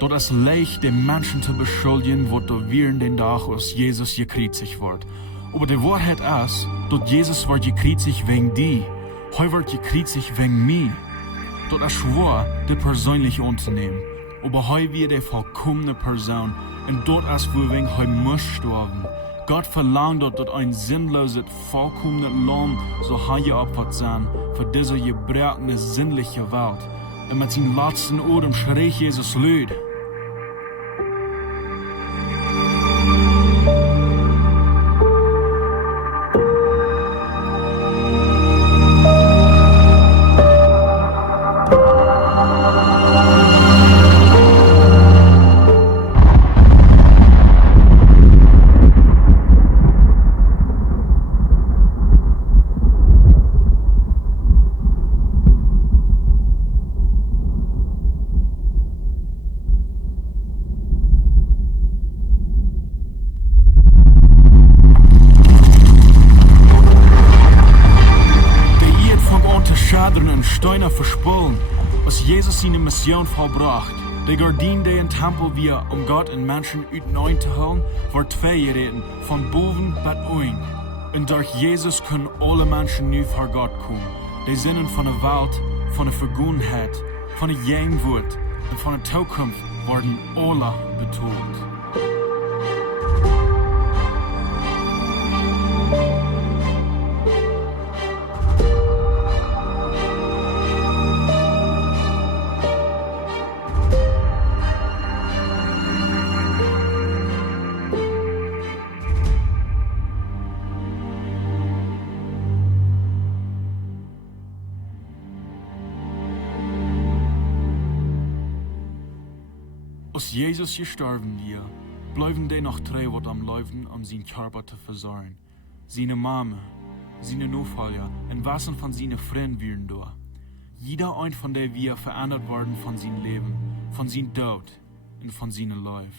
Dort ist leicht, den Menschen zu beschuldigen, wo du während den Tag aus Jesus gekreuzigt wird. Aber die Wahrheit ist, dass Jesus wird gekreuzigt wegen dir. Er wird gekreuzigt wegen mir. Dort ist schwer, die persönlich anzunehmen. Aber er wird die vollkommene Person. Und dort ist, wo er muss sterben. Gott verlangt dort, dass ein sinnloses, vollkommenes Lamm so geopfert sein für diese gebrochene, sinnliche Welt. Und mit seinen letzten Ohren schreit Jesus laut. Und Steine verspullen, was Jesus seine Mission vollbracht. Die Gardine, die im Tempel wir, Gott und Menschen uit neun zu holen, war 2 gereden, von boven bis unten. Und durch Jesus können alle Menschen nu vor Gott kommen. Die Sinnen von der Welt, von der Vergangenheit, von der Gegenwart und von der Zukunft werden alle betont. Als Jesus gestorben wir, bleiben die noch drei wat am Leben, um sein Körper zu versorgen. Seine Mama, seine Nachfolger und wassen von seinen Freunden wären da. Jeder ein von denen wir verändert worden von seinem Leben, von seinem Tod und von seinem Leben.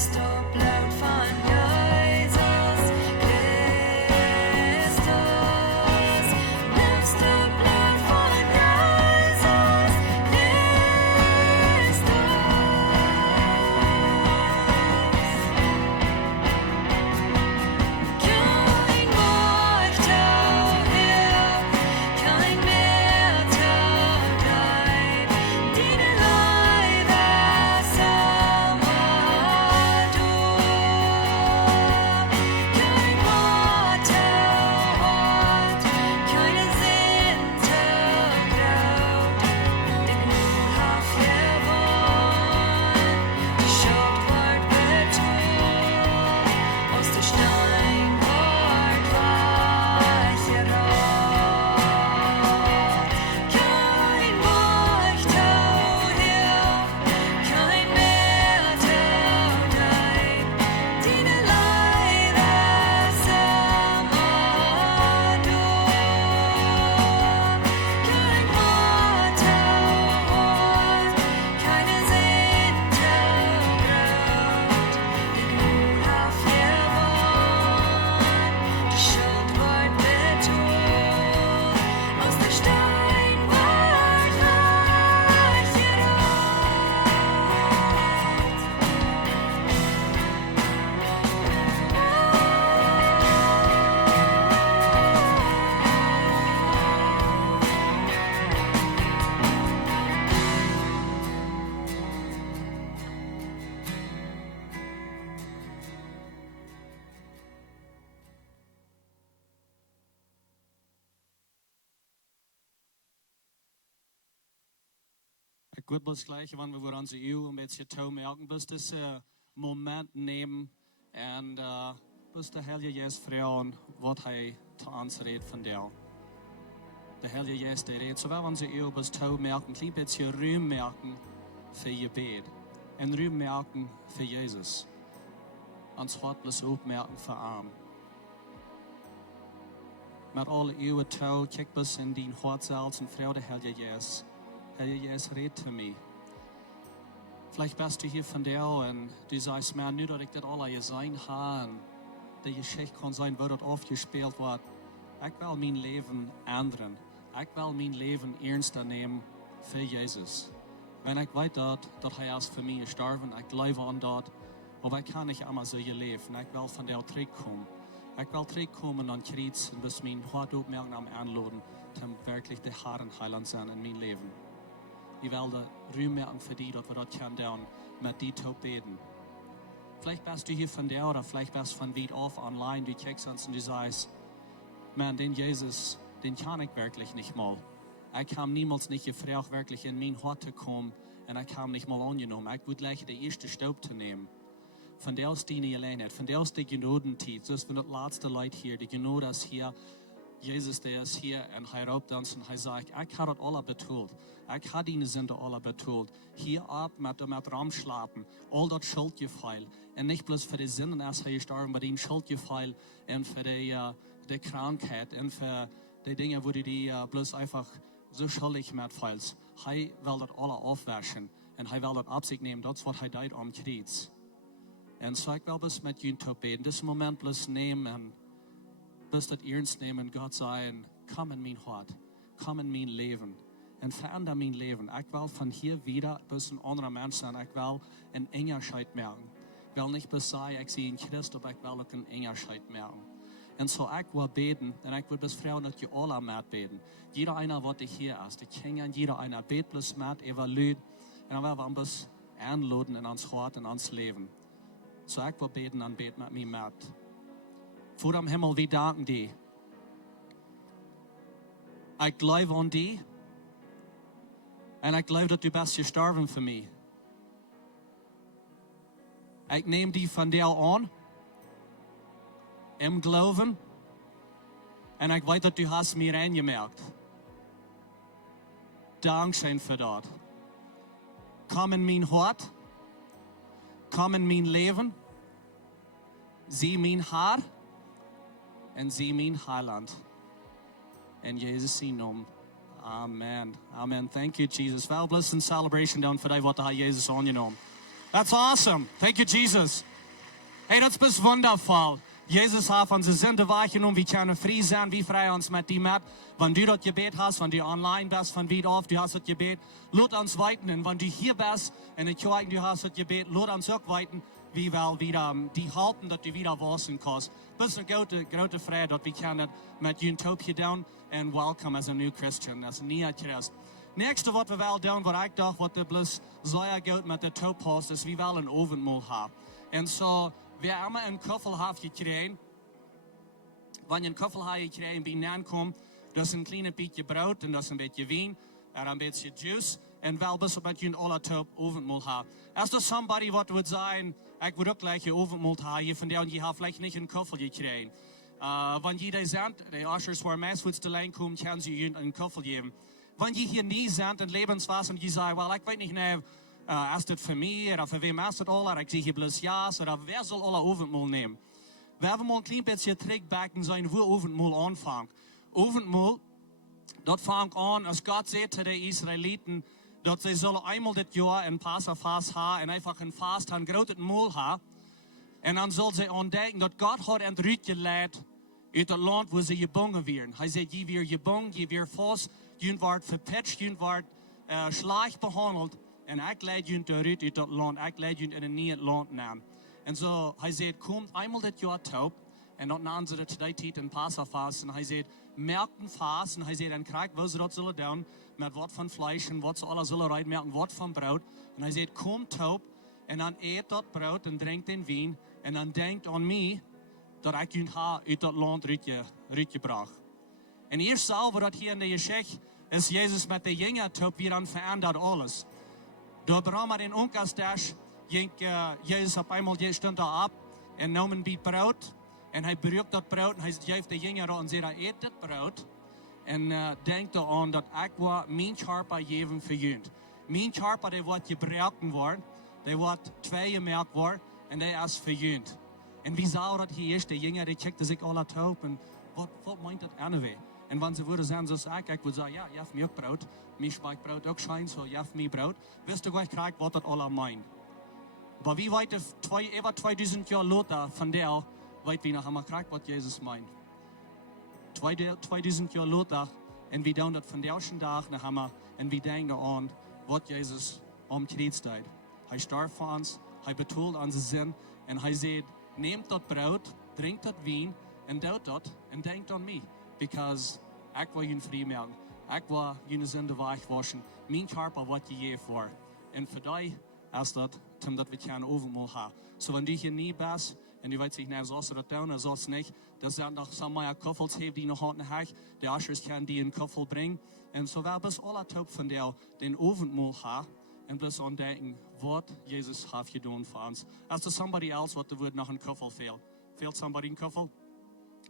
Stop. Ik wil bloß gleich, wenn wir unsere Ehe ein bisschen tau merken, bis dieser Moment nehmen und bis der Heilige Geist fragen, was er zu uns redet von dir. Der Heilige Geist, der redet, so wir unsere Ehe bis tau merken, ein bisschen Ruhm merken für Gebet. Und Ruhm merken für Jesus. Ons hart bloß opmerken für Arm. Met alle Ehe tau, kijk bis in die Hart zelfs und frau der Heilige Geist. Heilige Geist, red zu mir. Vielleicht bist du hier von dir und du sagst mir, nur dass ich das alle gesehen habe, die Geschichte kann sein, wo das aufgespielt wird. Ich will mein Leben ändern. Ich will mein Leben ernster nehmen für Jesus. Wenn ich weiß, dass er ist für mich gestorben, ich glaube an das, aber ich kann nicht immer so leben. Ich will von der zurückkommen. Ich will zurückkommen und Kreuz und bis mein Hart aufmerksam anladen, um wirklich der Herren heiland sein in mein Leben. Ich will da Ruhm merken für die, dass wir das können mit die zu beten. Vielleicht bist du hier von der oder vielleicht bist du von weit auf online, du checkst uns und du sagst, man, den Jesus, den kann ich wirklich nicht mal. Ich habe niemals nicht gefragt, wirklich in mein Hort zu kommen und ich habe nicht mal angenommen. Ich würde gleich den ersten Staub zu nehmen. Von der aus die Alleinheit, von der aus die Genodentiet, so ist von das letzte Leid hier, die Genode ist hier, Jesus, der ist hier und er raubt uns und er sagt, ich habe das alle betont. Ich habe deine Sünde alle betont. Hier ab mit Raumschlappen, all das Schuldgefühl. Und nicht bloß für die Sünden ist er gestorben, aber den Schuldgefühl und für die Krankheit und für die Dinge, wo du die bloß einfach so schuldig mitfühlst. Er will das alle aufwaschen und er will das ab sich nehmen. Das ist, was er tut am Kreuz. Und so ich will bis mit Ihnen beten. Diesen Moment bloß nehmen und bis das ernst nehmen, Gott sagen, komm in mein Hart, komm in mein Leben und verändere mein Leben. Ich will von hier wieder bis ein anderer Mensch sein. Ich will einen Engerscheid merken. Ich will nicht bis sagen, ich sehe in Christus, aber ich will auch einen Engerscheid merken. Und so ich will beten, und ich will bis fragen, dass ihr alle mitbeten. Jeder einer, was hier ist, die Kinder, jeder einer, bet bloß mit, evaluiert, und dann werden wir bis einladen in uns Hart, in uns Leben. So ich will beten, und bet mit mir mit. Vater im Himmel, wir danken dir. Ich glaube an dich. Und ich glaube, dass du bist gestorben für mich. Ich nehme die von dir an. Im Glauben. Und ich weiß, dass du hast mir reingemerkt. Dankeschön für das. Komm in mein Hart. Komm in mein Leben. Sieh mein Haar. Und sieh mein Heiland. In Jesus' Namen. Amen. Amen. Thank you, Jesus. Well, bless and celebration down for what the Jesus on you know. That's awesome. Thank you, Jesus. Hey, das ist wundervoll. Jesus hat unsere Sünde wahrgenommen. Wir können frei sein. Wir frei uns mit dem mit. Wenn du das Gebet hast, wenn du online bist, von weit auf, du hast das Gebet, lad uns weiten. Und wenn du hier bist, und ich höre, du hast das Gebet, lad uns auch weiten. Wir wollen wieder die halten, dass du wieder wasen kannst. Das ist eine große Freude, dass wir können mit dir Topje down und welcome as a new Christian, as a neuer Christ. Nächste, was wir wollen tun, was ich dachte, was der bloß sehr gut mit der Toppost ist, wir wollen ein Abendmahl haben. Und so, wir haben einen Köffel gekriegt. Wenn ihr einen Köffel gekriegt, wie ihr ankommt, das ist ein kleines bisschen Brot und das ist ein bisschen Wein, ein bisschen Juice. Und wel bis op met jullie alle top Abendmahl haben. Als er somebody wat would zijn, ik wil ook gleich een Abendmahl hebben, van der je vielleicht nicht einen Köffel gekriegt. Wenn jeder sind, die Ushers, waar meest te lijn komen, können sie ihnen einen Köffel geben. Wenn je hier nie sind, in Lebenswasser, und je sagen, well, ich weiß nicht, ist das für mich, oder für wem ist das alle, ich sehe hier bloß ja, oder wer soll alle Abendmahl nehmen? Wir haben mal ein klein bisschen terugbacken sein, wo Abendmahl anfängt. Abendmahl, das fängt an, als Gott sagt zu den Israeliten, dass sie sollen einmal das Jahr ein Passafast haben und einfach ein Fast haben, ein großes Mahl haben. Und dann sollen sie entdecken, dass Gott hat entruitgeleitet uit das Land, wo sie gebunden werden. Er sagt, je wird gebunden, je wird vast, je wordt verpetcht, je wordt schlecht behandelt. Und ich leide je eruit uit das Land, ich leide je in ein neues Land nehmen. Und so, er sagt, kommt einmal das Jahr taub. Und dann nehmen sie das Zeit in Passafast. Und er sagt, merkt ein Fast. Und er sagt, dann kriegt, was sie das sollen tun, mit was von Fleisch und was sie alle sollen reinmerken, was von Brot. Und er sagt, kommt taub. Und dann eet das Brot und trinkt den Wein. Und dann denkt an mich, dass ich ihn aus das Land rübergebracht. Und ihr selber, das hier in der Geschichte ist Jesus mit der Jünger taub, wie dann verändert alles. Door brama den onkasdash, Jezus op eenmaal, je stond daar op en nam een beetje brood. En hij gebruikt dat brood en hij geeft de jongeren en zegt, eet dit brood. En denkt eraan dat ik mijn charpa geven voor jullie. Mijn charpa die wordt gebruikt worden, die wordt tweegemerkt worden en die is voor jullie. En wie zou dat hier is, de jongeren die checkten zich alle op en wat meint dat anyway? En wanneer ze worden zeggen, zoals ik would zeggen, ja, je hebt mij ook brood, mij schmeckt brood ook schijn, zo je hebt mij brood. Wist je wat ik krijg, wat dat alle meint? Maar wie weet, over 2000 jaar later van der, weet wie nog einmal krijgt, wat Jezus meint. 2000 jaar later, en wie doen dat van der dag nog einmal, en wie denken aan wat Jezus am Kreuz deed. Hij starb voor ons, hij betoelt onze zin, en hij zegt, neemt dat brood, drinkt dat wien, en doet dat, en denkt aan mij. Because ik wil jullie vrij maken. Ik wil jullie zin wegwaschen. Mijn karper wordt gegeven voor. En voor die is dat, omdat we het gaan overmaal hebben. Zo wanneer je hier niet bent, en je weet zich niet, zoals ze dat doen, en zoals niet, er zijn nog sommige koffels hebben die nog niet hebben. De ushers gaan die een koffel brengen. En zo wel bis alle top van der den overmaal hebben. En plus aan denken, wat Jezus heeft gedaan voor ons. Als er somebody else wat er wordt nog een koffel veel. Fehlt somebody een koffel?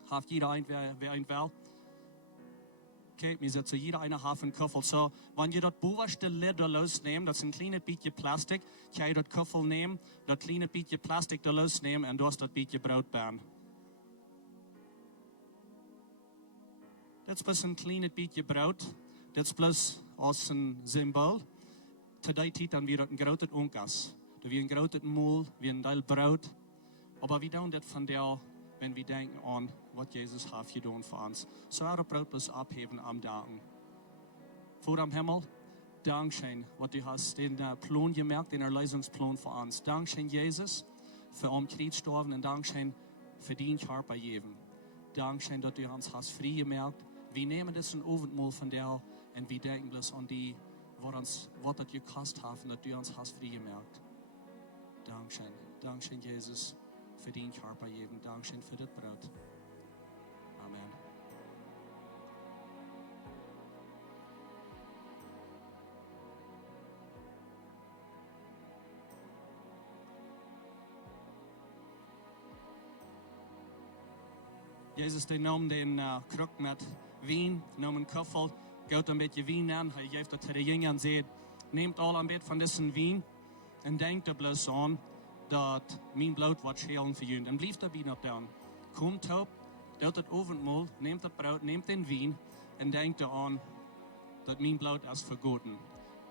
Heeft jeder ein, wer ein wel? Okay, wir setzen jeder eine Hafen Koffel. So, wenn ihr das bovenste Lid da losnehmt, das ist ein kleines bisschen Plastik, kann ihr das Koffel nehmen, das kleine bisschen Plastik da losnehmen und du hast das bisschen Brot bein. Das ist ein kleines bisschen Brot, das ist bloß als ein Symbol. Zu der Zeit dann wir ein großes Ungas. Da wir ein großes Mahl, wie ein Teil Brot. Aber wir tun das von der, wenn wir denken an, was Jesus hat gedaan für uns. So er Brot bloß abheben am Danken. Vor dem Himmel, Dankeschön, was du hast, den Plan gemerkt, den Erlösungsplan für uns. Dankeschön, Jesus, für am Kreuz gestorben und Dankeschön für den Körper geben. Dankeschön, dass du uns hast frei gemerkt. Wir nehmen das ein Abendmahl von dir und wir denken bloß an die, was das gekostet hat, dass du uns hast frei gemerkt. Dankeschön, Dankeschön, Jesus, für den Körper geben. Dankeschön für das Brot. Amen. Jesus, die nam den Krug mit Wien, nam een Koffel, gaat een beetje wien aan. Hij geeft dat de jongeren en zegt, neemt al een beetje van deze wien en denkt er bloos aan dat mijn bloed wordt schelen voor jullie. En blijf daarbij nog dan. Komt op, doet het avondmaal, neemt het brood, neemt den wien en denkt eraan dat mijn bloed is vergoten.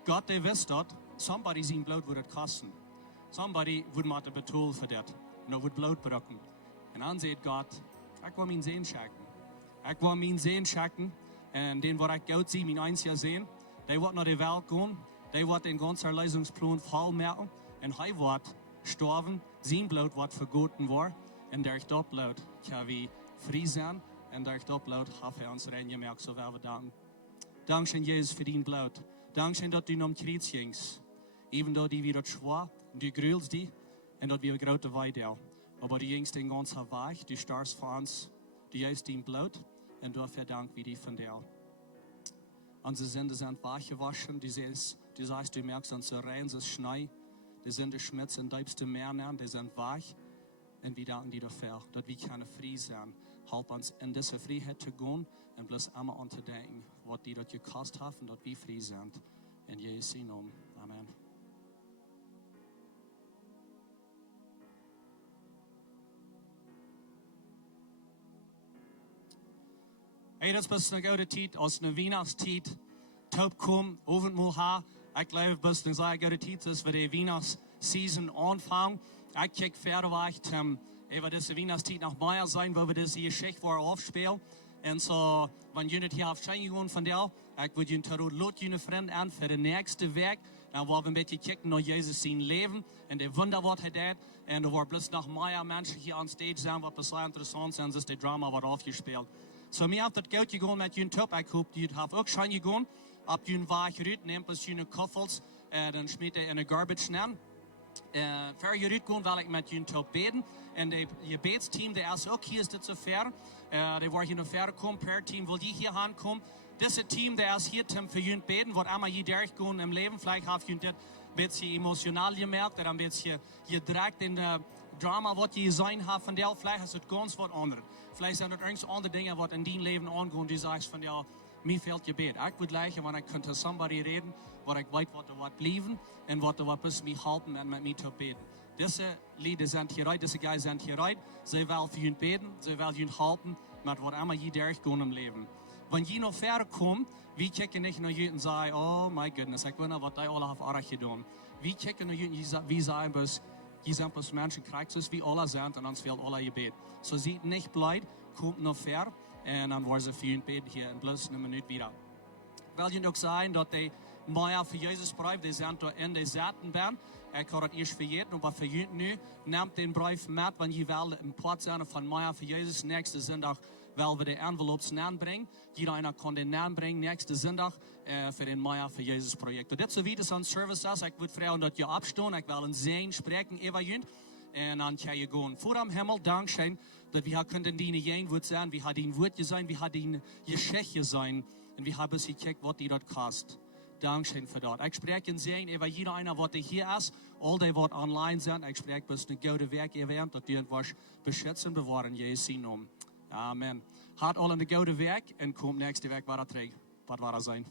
God, die wist dat, somebody zijn bloed wordt het kosten. Somebody wordt moeten betalen voor dat. En dat wordt bloed brokken. En dan zegt God, ik wil mijn zin schenken. Ik wil mijn zin schenken. En den wat ik goud zie, mijn einziger zin, die wordt naar de wereld gaan. Die wordt den ganzen Erlösungsplan vollmerken. En hij wordt sterven. Zijn bloed wordt vergoten worden. En durch dat bloed gaan we vrij zijn. En durch dat bloed heeft hij ons rein gemerkt. Zo willen we danken. Dankzij Jezus voor die bloed. Dankzij dat u naar Kreuz gingst. Even dat die weer schwaar, du grühlst die. En dat we grote weide. Aber du gingst den ganzen Weg, du starrst vor uns, du gehst dein Blut und dafür dank wir dir von dir. Unsere Sünde sind weggewaschen, du sagst, du merkst unsere reines Schnee, die Sünde Schmitz und deibste Meer, die sind weg und wir danken dir dafür, dass wir keine frei sein. Help uns in diese Freiheit zu gehen und bloß immer an zu denken, was die dort gekostet haben, dass wir frei sind. In Jesu Namen. Amen. Hey, dat is best een goede tijd, als een Weihnachtstijd top komt, avondmaal ha. Ik geloof best een zeer goede tijd is, voor de Weihnachtsseason aanvangen. Ik kijk verder weg, over deze Weihnachtstijd nog meer zijn, waar we deze Geschichte weer afspelen. En zo, wanneer jullie het hier afschijnen van der, ik wil jullie terug laat jullie vriend aan voor de nächste week. Dan waar we een beetje kijken naar Jezus zijn leven en de wunder wat hij deed. En er wordt nog meer mensen hier aan stage zijn, wat best interessant zijn, dus de drama wordt afgespeeld. So, mir habt das Geld gegangen mit jenen Top. Ich hoffe, ihr habt auch schon gegangen. Ab jenen Weg gerührt, nehmt es jenen Koffels, dann schmiert ihr in eine Garbage nehmen. Für gerührt gehen, weil ich mit jenen Top beten. Und das Gebetsteam, der ist auch hier, ist das so fair. Die wollen hier noch fair kommen. Per Team will die hier ankommen. Dieses Team, der ist hier zum für jünt beten, wird einmal hier durchgehen im Leben. Vielleicht habt ihr das ein bisschen emotional gemerkt, oder ein bisschen direkt in der Drama, was ihr sein habt von der. Vielleicht ist es ganz was anderes. Vielleicht sind es irgendwelche andere Dinge, was in deinem Leben angehen, die sagst von der, mir fehlt Gebet. Ich würde gleich, wenn ich könnte somebody reden, was ich weiß, was da bleiben und was da bis mich halten und mit mir zu beten. Diese Lieder sind hier rein, diese Geist sind hier rein. Sie wollen für ihn beten, sie wollen ihn halten, mit was immer je durchgehen im Leben. Wenn je noch verder kommt, wie checken nicht nach jeden und sagen, oh my goodness, ich weiß nicht, was die alle auf Arach getan. Wie checken nach jeden, wie sagen, bis je sind bloß Menschen kriegt, wie alle sind und uns fehlt alle Gebet. So sieht nicht bleibt, kommt noch ver und dann wollen sie für ihn beten hier in bloß eine Minute wieder. Will je auch sagen, dass die Meier für Jesus Brief, die sind da in den Seiten werden. Ich habe das erst verjährt, aber für jeden nu, nehmt den Brief mit, wenn ihr will, im Port sein von Meier für Jesus. Nächste Sonntag werden wir die Envelopes bringen. Jeder einer kann den Namen bringen, nächste Sonntag für den Meier für Jesus Projekt. Und das so wie das an Service ist, ich würde fragen, dass ihr abstehen, ich will ein Sehen sprechen, über jünt. Und dann kann ihr gehen. Vor dem Himmel, Dankeschön, dass wir können die jeden Wort sein, wir haben den Wort sein, wir haben den Geschichte sein, und wir haben sie gekickt, was die dort kostet. Dankeschön für das. Ich spreche sehen, über jeder einer, was hier ist, all die, was online sind, ich spreche bis ein gutes Werk erwähnt, dass die etwas beschützen und bewahren, Jesu Namen. Amen. Hat alle ein gutes Werk und kommt nächste Werk, was er trägt, was er sein.